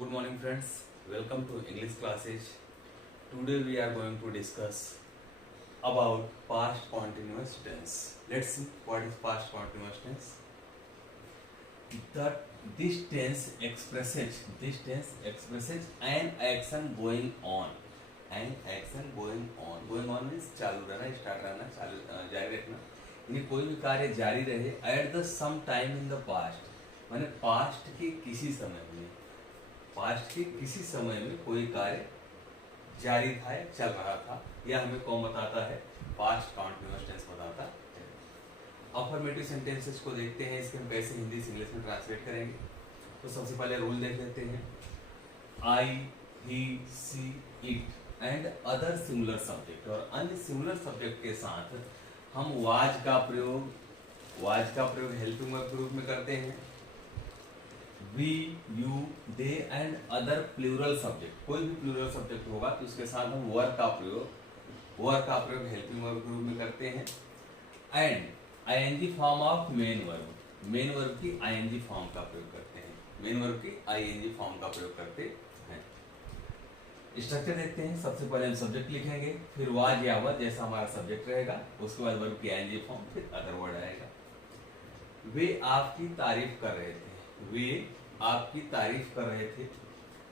Good morning friends, welcome to English classes. Today we are going to discuss about past continuous tense. Let's see what is past continuous tense. That this tense expresses an action going on. An action going on. Going on means चालू रहना, start रहना, जारी रखना. यानी कोई भी कार्य जारी रहे at the some time in the past. माने पास्ट के किसी समय में, पास्ट के किसी समय में कोई कार्य जारी था, चल रहा था, यह हमें कौन बताता है? पास्ट कॉन्टिन्यूअस टेंस बताता है. अफर्मेटिव सेंटेंसेस को देखते हैं, इसके हम कैसे हिंदी से इंग्लिश में ट्रांसलेट करेंगे. तो सबसे पहले रूल देख लेते हैं. I, he, she, it and other similar subject, और अन्य सिमिलर सब्जेक्ट के साथ हम वाज का प्रयोग हेल्पिंग वर्ब के रूप में करते हैं. We, you, they and other plural subject, कोई भी प्लूरल सब्जेक्ट होगा तो उसके साथ हम वर का प्रयोग हेल्पिंग वर्ब के रूप में करते हैं. And ING form of main verb की आईएनजी फॉर्म का प्रयोग करते हैं. मेन वर्ब की आईएनजी फॉर्म का प्रयोग करते हैं. स्ट्रक्चर देखते हैं. सबसे पहले हम सब्जेक्ट लिखेंगे, फिर वाज या वर जैसा हमारा सब्जेक्ट रहेगा, उसके बाद वर्ब की आईएनजी फॉर्म, फिर अदर वर्ड आएगा. वे आपकी तारीफ कर रहे थे. वे आपकी तारीफ कर रहे थे.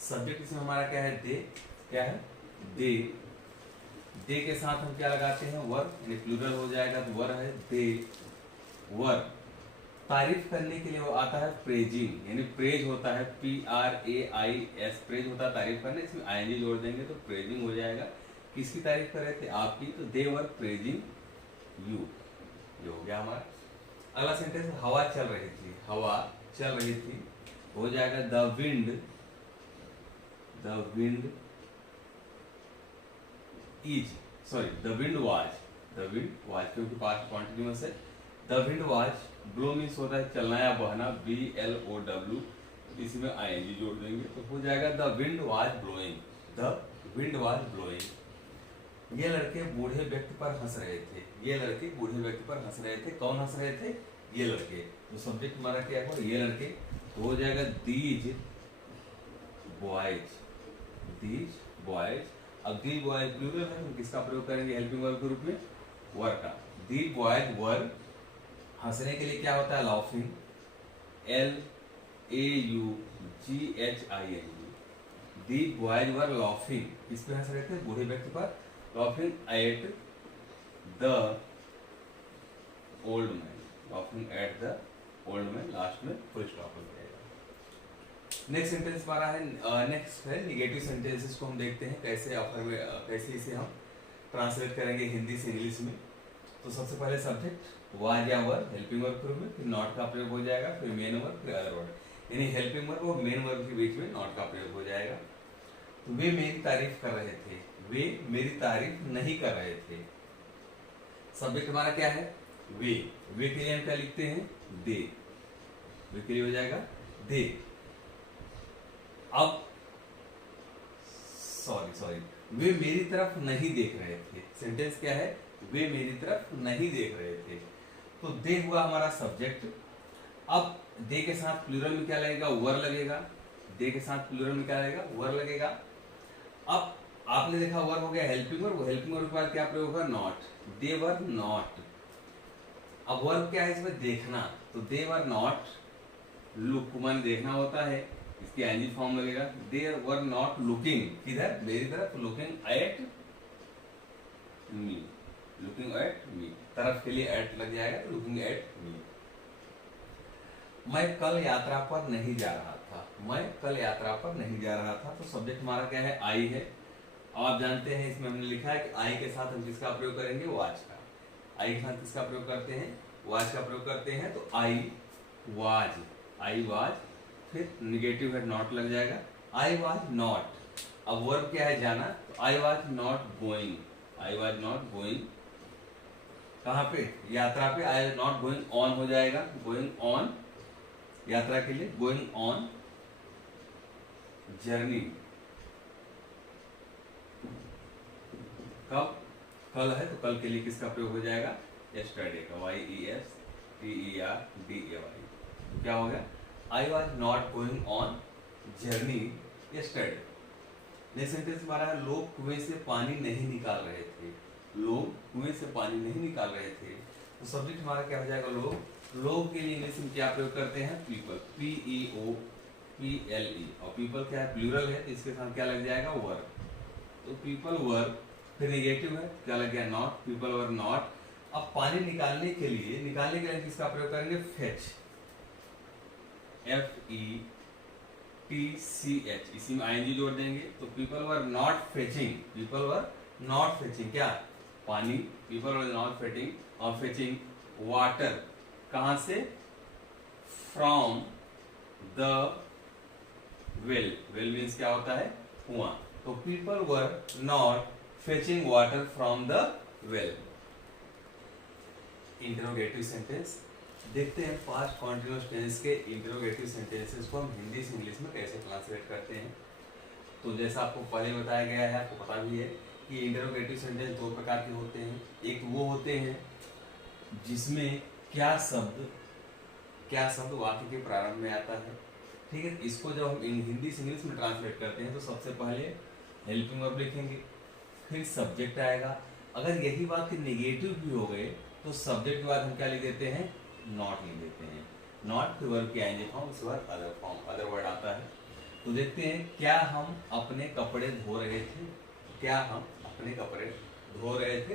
सब्जेक्ट इसमें हमारा क्या है? दे. क्या है? दे. दे के साथ हम क्या लगाते हैं? वर, यानी प्लूरल हो जाएगा तो वर है दे. वर. तारीफ करने के लिए वो आता है प्रेजिंग, यानी प्रेज होता है PRAIS, प्रेज होता है तारीफ करने. इसमें आईएनजी जोड़ देंगे तो प्रेजिंग हो जाएगा. किसकी तारीफ कर रहे थे? आपकी. तो दे वर प्रेजिंग यू, ये हो गया हमारा. अगला सेंटेंस, हवा चल रही थी. हवा चल रही थी हो जाएगा द विंड वाज, क्योंकि पास्ट कॉन्टिन्यूअस है. The wind was blow means होता है चलना या बहना, BLOW, इसमें आईएनजी जोड़ देंगे तो हो जाएगा द विंड वाज ब्लोइंग. ये लड़के बूढ़े व्यक्ति पर हंस रहे थे. कौन हंस रहे थे? ये लड़के. तो सब्जेक्ट हमारा क्या है? ये लड़के. तो हो जाएगा दीज बॉयज. अब दीज बॉयज प्लूरल है, हम किसका प्रयोग करेंगे हेल्पिंग वर्ब के रूप में? वर का. These boys were. हंसने के लिए क्या होता है? Laughing, LAUGHING. These boys were laughing. किस पे हंस रहे थे? बूढ़े व्यक्ति पर. Laughing at the old man. Last में फुल स्टॉप हो जाएगा. नेक्स्ट सेंटेंस हमारा है, नेक्स्ट है निगेटिव सेंटेंसेस को हम देखते हैं कैसे इसे हम ट्रांसलेट करेंगे हिंदी से इंग्लिश में. तो सबसे पहले सब्जेक्ट वाज या वर हेल्पिंग वर्ब के रूप में, फिर नॉट का प्रयोग हो जाएगा, फिर मेन वर्ब, फिर अदर वर्ड. यानी हेल्पिंग वर्ब और मेन वर्ब के बीच में नॉट का प्रयोग हो जाएगा. तो वे मेरी तारीफ कर रहे थे. वे मेरी तारीफ नहीं कर रहे थे. सब्जेक्ट हमारा क्या है? वे के लिए हम क्या लिखते हैं? दे. वे के लिए हो जाएगा दे. अब सॉरी वे मेरी तरफ नहीं देख रहे थे. सेंटेंस क्या है? वे मेरी तरफ नहीं देख रहे थे. तो दे हुआ हमारा सब्जेक्ट. अब दे के साथ प्लूरल में क्या लगेगा? वर लगेगा. दे के साथ प्लूरल में क्या लगेगा? वर लगेगा. अब आपने देखा वर हो गया हेल्पिंग वर्ब. हेल्पिंग वर्ब के बाद क्या प्रयोग होगा? नॉट. They were not. अब वर्ब क्या है इसमें? देखना. तो दे वर नॉट लुक, मान देखना होता है, इसकी आईएनजी फॉर्म लगेगा. दे वर नॉट लुकिंग. किधर? मेरी तरफ. Looking at me. तरफ के लिए एट लग जाएगा तो लुकिंग एट मी. मैं कल यात्रा पर नहीं जा रहा था. तो सब्जेक्ट हमारा क्या है? आई है. आप जानते हैं इसमें हमने लिखा है कि आई के साथ हम किसका प्रयोग करेंगे? वाज का. आई के साथ किसका प्रयोग करते हैं? वाज का प्रयोग करते हैं. तो आई वाज, फिर निगेटिव है नॉट लग जाएगा. I was not. अब वर्ब क्या है? जाना. तो आई वाज नॉट गोइंग. कहाँ पे? यात्रा पे. I was not going on हो जाएगा. गोइंग ऑन यात्रा के लिए. Going on journey. कब? कल है तो कल के लिए किसका प्रयोग हो जाएगा? यस्टरडे का. YESTERDAY. क्या हो गया? I was not going on journey yesterday। Next sentence हमारा है लोग कुएं से पानी नहीं निकाल रहे थे। लोग कुएं से पानी नहीं निकाल रहे थे, तो सब्जेक्ट हमारा क्या हो जाएगा लोग। लोग के लिए इंग्लिश में क्या प्रयोग करते हैं पीपल, PEOPLE, और पीपल क्या है प्लूरल है, इसके साथ क्या लग जाएगा वर। तो पीपल वर, फिर नेगेटिव है क्या लग गया नॉट, पीपल वर नॉट। अब पानी निकालने के लिए किसका प्रयोग करेंगे फेच, FETCH, इसी में ING जोड़ देंगे। तो people were not fetching, people were not fetching क्या पानी, पीपल वर नॉट फेचिंग और फेचिंग वाटर कहां से, from the well. Well means क्या होता है कुआं। तो people were not fetching water from the well. Interrogative sentence देखते हैं पास्ट कॉन्टिन्यूअस टेंस के इंटरोगेटिव सेंटेंसेस को हम हिंदी से इंग्लिश में कैसे ट्रांसलेट करते हैं। तो जैसा आपको पहले बताया गया है, आपको पता भी है कि इंटरोगेटिव सेंटेंस दो प्रकार के होते हैं। एक वो होते हैं जिसमें क्या शब्द वाक्य के प्रारंभ में आता है, ठीक है। इसको जब हम हिंदी से इंग्लिश में ट्रांसलेट करते हैं तो सबसे पहले हेल्पिंग वर्ब लिखेंगे, फिर सब्जेक्ट आएगा। अगर यही वाक्य नेगेटिव भी हो गए तो सब्जेक्ट के बाद हम क्या लिख देते हैं नॉट लिख देते हैं। नॉट फिर वर्ब की आएंगे फॉर्म, उसके बाद अदर फॉर्म, अदर वर्ड आता है। तो देखते हैं क्या हम अपने कपड़े धो रहे थे, क्या हम अपने कपड़े धो रहे थे।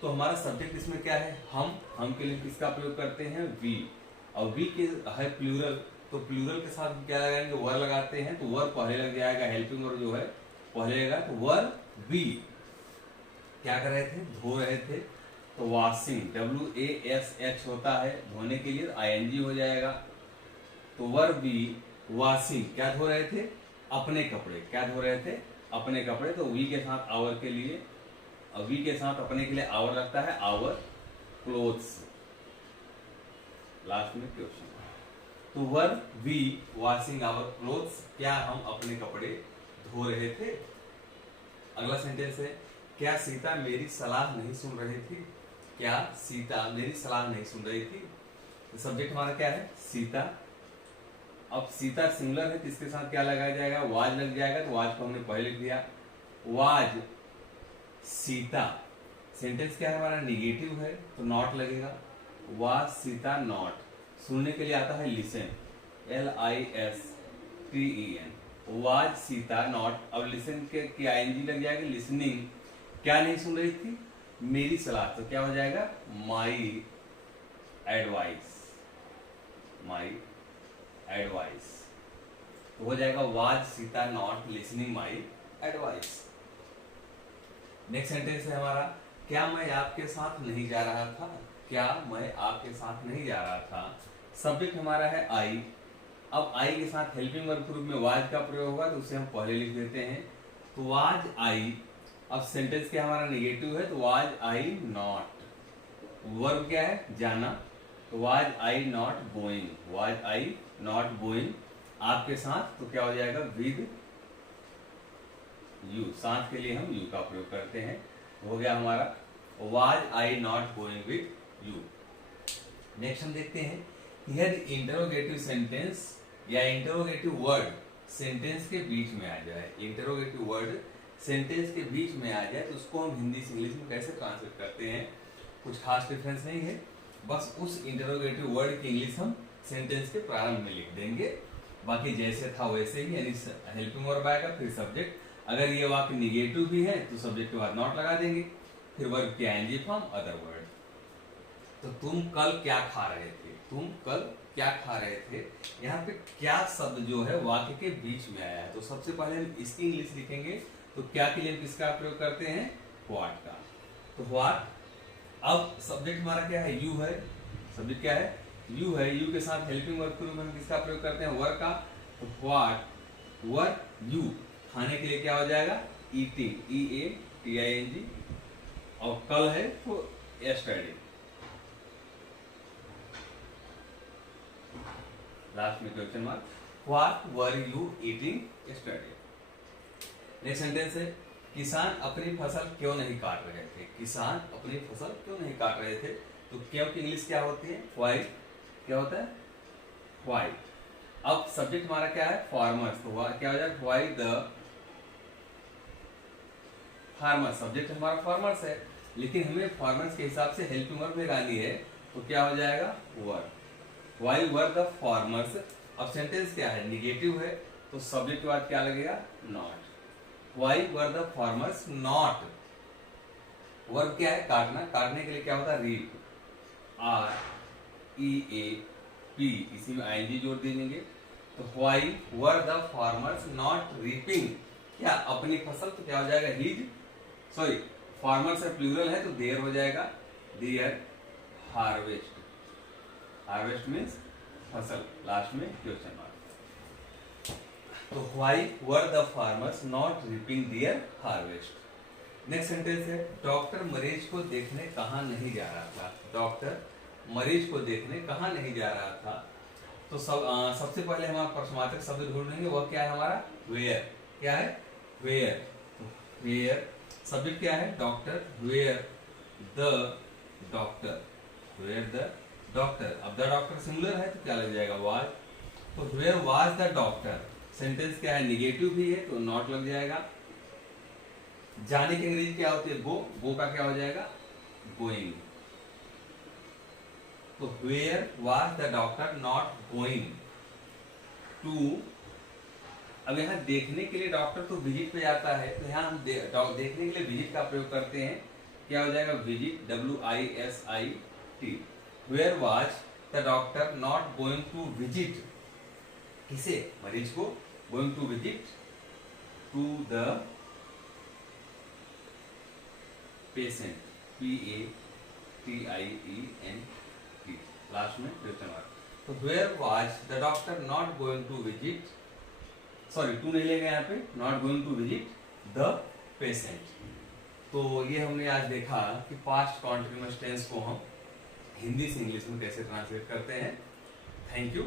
तो हमारा सब्जेक्ट इसमें क्या है हम के लिए किसका प्रयोग करते हैं वी, और वी के है प्लूरल, तो प्लूरल के साथ क्या लगाएंगे वर लगाते हैं। तो वर पहले लग जाएगा, हेल्पिंग वर्ब जो है पहले लगेगा। तो वर वी क्या कर रहे थे धो रहे थे। तो वॉशिंग WASH होता है धोने के लिए, ING हो जाएगा। तो वर बी वॉशिंग क्या धो रहे थे अपने कपड़े, क्या धो रहे थे अपने कपड़े। तो वी के साथ आवर के लिए, वी के साथ अपने के लिए आवर लगता है, आवर क्लोथ्स, लास्ट में क्वेश्चन। तो were we washing our clothes, क्या हम अपने कपड़े धो रहे थे। अगला सेंटेंस है क्या सीता मेरी सलाह नहीं सुन रही थी, क्या सीता मेरी सलाह नहीं सुन रही थी। तो सब्जेक्ट हमारा क्या है सीता। अब सीता सिंगुलर है तो इसके साथ क्या लगाया जाएगा वाज लग जाएगा। तो वाज को हमने पहले लिख दिया, वाज सीता। सेंटेंस क्या है हमारा निगेटिव है तो नॉट लगेगा, वाज सीता नॉट। सुनने के लिए आता है listen, LISTEN, was Sita not. अब लिसन के ING लग जाएगी, लिसनिंग क्या नहीं सुन रही थी मेरी सलाह। तो क्या हो जाएगा माई एडवाइस, माई एडवाइस। तो हो जाएगा was Sita not listening my advice. Next sentence है हमारा क्या मैं आपके साथ नहीं जा रहा था, क्या मैं आपके साथ नहीं जा रहा था। सब्जेक्ट हमारा है आई। अब आई के साथ हेल्पिंग वर्ब के रूप में वाज का प्रयोग होगा, तो उसे हम पहले लिख देते हैं। तो वाज आई। अब सेंटेंस क्या हमारा नेगेटिव है तो वाज आई नॉट। वर्ब क्या है जाना, तो was I not going, was I not going आपके साथ। तो क्या हो जाएगा विद यू, साथ के लिए हम यू का प्रयोग करते हैं। हो गया हमारा was I not going with you. Next हम देखते हैं यदि इंटरोगेटिव सेंटेंस या इंटरोगेटिव वर्ड सेंटेंस के बीच में आ जाए, इंटरोगेटिव वर्ड सेंटेंस के बीच में आ जाए तो उसको हम हिंदी से इंग्लिश में कैसे ट्रांसलेट करते हैं। कुछ खास डिफरेंस नहीं है, बस उस इंटरोगेटिव वर्ड की इंग्लिश हम सेंटेंस के प्रारंभ में लिख देंगे, बाकी जैसे था वैसे ही, यानी हेल्पिंग वर्ब आएगा फिर सब्जेक्ट। अगर ये वाक्य निगेटिव भी है तो सब्जेक्ट के बाद नॉट लगा देंगे, फिर वर्ब की ING फॉर्म अदर वर्ड। तो तुम कल क्या खा रहे थे, तुम कल क्या खा रहे थे। यहाँ पे क्या शब्द जो है वाक्य के बीच में आया है, तो सबसे पहले हम इसकी इंग्लिश लिखेंगे। तो क्या के लिए किसका प्रयोग करते हैं व्हाट का। तो व्हाट। अब सब्जेक्ट हमारा क्या है यू है, सब्जेक्ट क्या है यू है। यू के साथ हेल्पिंग वर्ब के रूप में हम किसका प्रयोग करते हैं वर का। तो व्हाट वर यू। खाने के लिए क्या हो जाएगा ईटिंग, EATING। और कल है तो yesterday। लास्ट में question mark, what were you eating yesterday। Next sentence है किसान अपनी फसल क्यों नहीं काट रहे थे, किसान अपनी फसल क्यों नहीं काट रहे थे। तो क्यों की इंग्लिश क्या होती है व्हाई, क्या होता है व्हाई। अब सब्जेक्ट हमारा क्या है, फार्मर्स, तो क्या हो जाएगा, व्हाई द फार्मर्स, सब्जेक्ट हमारा फार्मर्स है, लेकिन हमें फार्मर्स के हिसाब से हेल्पिंग वर्ब लगानी है, तो क्या हो जाएगा, वर, व्हाई वर द फार्मर्स। अब सेंटेंस क्या है, निगेटिव है, तो सब्जेक्ट के बाद क्या लगेगा, not, why were the farmers not, verb क्या है, काटना, काटने के लिए क्या होता है, रीप, REAP, इसी में ING जोड़ दीजिए, तो why were the farmers not reaping, क्या अपनी फसल, तो क्या हो जाएगा, हीज, सॉरी फार्मर से प्लूरल है तो देयर हो जाएगा, देयर हार्वेस्ट, हार्वेस्ट मीन्स फसल, लास्ट में क्वेश्चन मार्क। तो why were the farmers not reaping their harvest. Next sentence है, डॉक्टर मरीज को देखने कहाँ नहीं जा रहा था, डॉक्टर मरीज को देखने कहाँ नहीं जा रहा था, तो सबसे पहले हम प्रश्नवाचक शब्द ढूंढेंगे, वह क्या है हमारा, वेयर, क्या है, वेयर, वेयर, सब्जेक्ट क्या है, doctor, where the doctor, where the doctor, अब द डॉक्टर सिंगुलर है तो क्या लग जाएगा, वाज, तो where was the doctor, sentence क्या है, निगेटिव भी है तो नॉट लग जाएगा, जाने की अंग्रेजी क्या होती है, गो का क्या हो जाएगा, गोइंग, तो where was the doctor not going to, अब यहाँ देखने के लिए डॉक्टर तो विजिट पे जाता है, तो यहाँ हम देखने के लिए विजिट का प्रयोग करते हैं, क्या हो जाएगा, visit, WISIT, where was the doctor not going to visit, किसे, मरीज को, going to visit to the patient, PATIENT, last में क्वेश्चन मार्क, तो where was the doctor not going to visit, sorry to नहीं लेगा यहाँ पे, not going to visit the patient. तो ये हमने आज देखा कि पास्ट कॉन्टिन्यूअस टेंस को हम हिंदी से इंग्लिश में कैसे ट्रांसलेट करते हैं। Thank you.